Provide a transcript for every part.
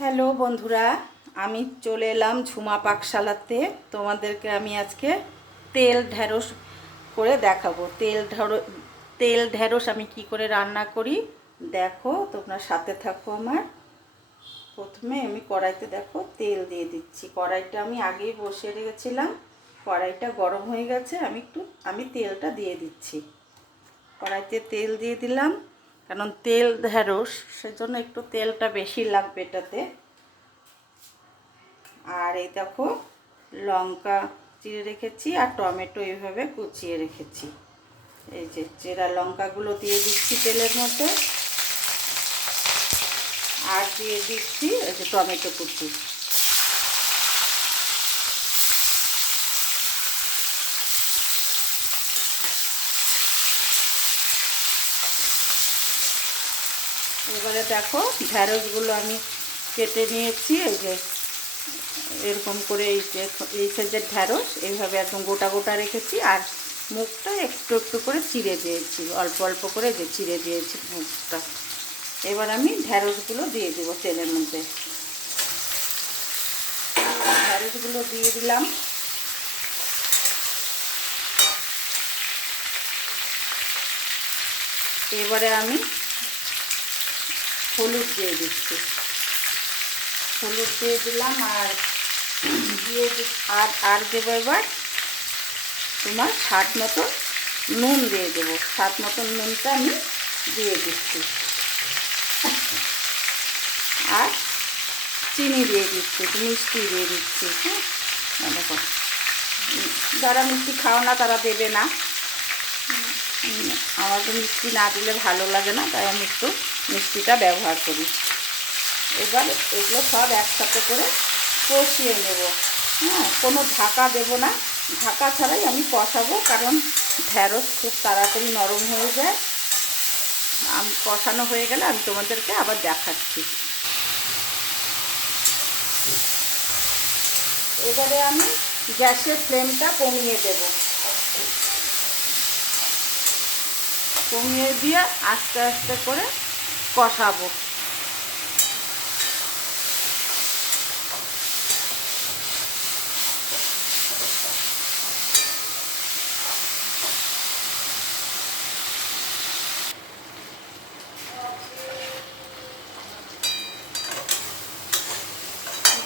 Hello বন্ধুরা, আমি চলে এলাম ঝুমা পাকশালাতে। তোমাদেরকে আমি আজকে তেল ঢেঁড়স করে দেখাবো। তেল ঢেঁড়স আমি কি করে রান্না করি দেখো, তোমরা সাথে থাকো আমার। প্রথমে আমি কড়াইতে দেখো তেল দিয়ে দিচ্ছি। কড়াইটা আমি আগেই বসিয়ে রেখেছিলাম, কড়াইটা গরম হয়ে গেছে। আমি তেলটা দিয়ে দিচ্ছি। কড়াইতে তেল দিয়ে দিলাম, কারণ তেল ঢেঁড়স সেজন্য একটু তেলটা বেশি লাগবে এটাতে। আর এই দেখো লঙ্কা চিড়ে রেখেছি আর টমেটো এইভাবে কুচিয়ে রেখেছি। এই যে চেরা লঙ্কাগুলো দিয়ে দিচ্ছি তেলের মধ্যে, আর দিয়ে দিচ্ছি এই যে টমেটো কুচি। এবারে দেখো ঢেঁড়সগুলো আমি কেটে নিয়েছি। এই যে এরকম করে এই সাইজের ঢেঁড়স এইভাবে একদম গোটা গোটা রেখেছি, আর মুখটা একটু একটু করে চিড়ে দিয়েছি, অল্প অল্প করে যে চিড়ে দিয়েছি মুখটা। এবার আমি ঢেঁড়সগুলো দিয়ে দেবো তেলের মধ্যে। ঢেঁড়সগুলো দিয়ে দিলাম। এবারে আমি হলুদ দিয়ে দিচ্ছি। হলুদ দিয়ে দিলাম আর আর দেবো এবার তোমার স্বাদ মতো নুন দিয়ে দেবো। স্বাদ মতো নুনটা আমি দিয়ে দিচ্ছি, আর চিনি দিয়ে দিচ্ছি, মিষ্টি দিয়ে দিচ্ছি। হ্যাঁ দেখো, যারা মিষ্টি খাও না তারা দেবে না। আমার তো মিষ্টি না দিলে ভালো লাগে না, তাই আমি একটু মিষ্টিটা ব্যবহার করি। এবার এগুলো সব একসাথে করে কষিয়ে নেব। হ্যাঁ, কোনো ঢাকা দেব না, ঢাকা ছাড়াই আমি কষাবো, কারণ ঢেঁড়স খুব তাড়াতাড়ি নরম হয়ে যায়। আমি কষানো হয়ে গেলে আমি তোমাদেরকে আবার দেখাচ্ছি। এবারে আমি গ্যাসের ফ্লেমটা কমিয়ে দেব। কমিয়ে দিয়ে আস্তে আস্তে করে কষাবো।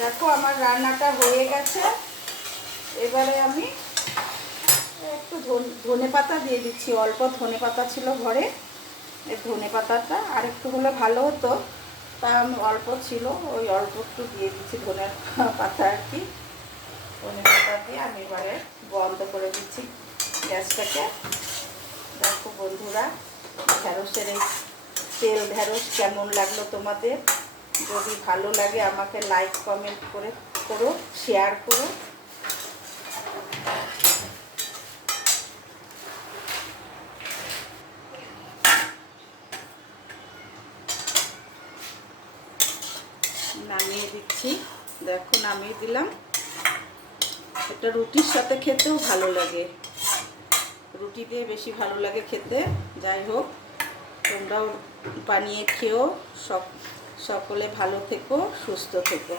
দেখো আমার রান্নাটা হয়ে গেছে। এবারে আমি একটু ধনে পাতা দিয়ে দিচ্ছি। অল্প ধনে পাতা ছিল ঘরে, এই ধনে পাতাটা আর একটু হলে ভালো হতো, তা আমি অল্প ছিল, ওই অল্প একটু দিয়ে দিচ্ছি ধনে পাতা আর কি। ধনে পাতা দিয়ে আমি এবারে বন্ধ করে দিচ্ছি গ্যাসটাকে। দেখো বন্ধুরা, ঢেঁড়সের এই তেল ঢেঁড়স কেমন লাগলো তোমাদের? যদি ভালো লাগে আমাকে লাইক কমেন্ট করো, শেয়ার করো। নামিয়ে দিচ্ছি, দেখো নামিয়ে দিলাম। এটা রুটির সাথে খেতেও ভালো লাগে, রুটি দিয়ে বেশি ভালো লাগে খেতে। যাই হোক, তোমরাও বানিয়ে খেও। সকলে ভালো থেকো, সুস্থ থেকো।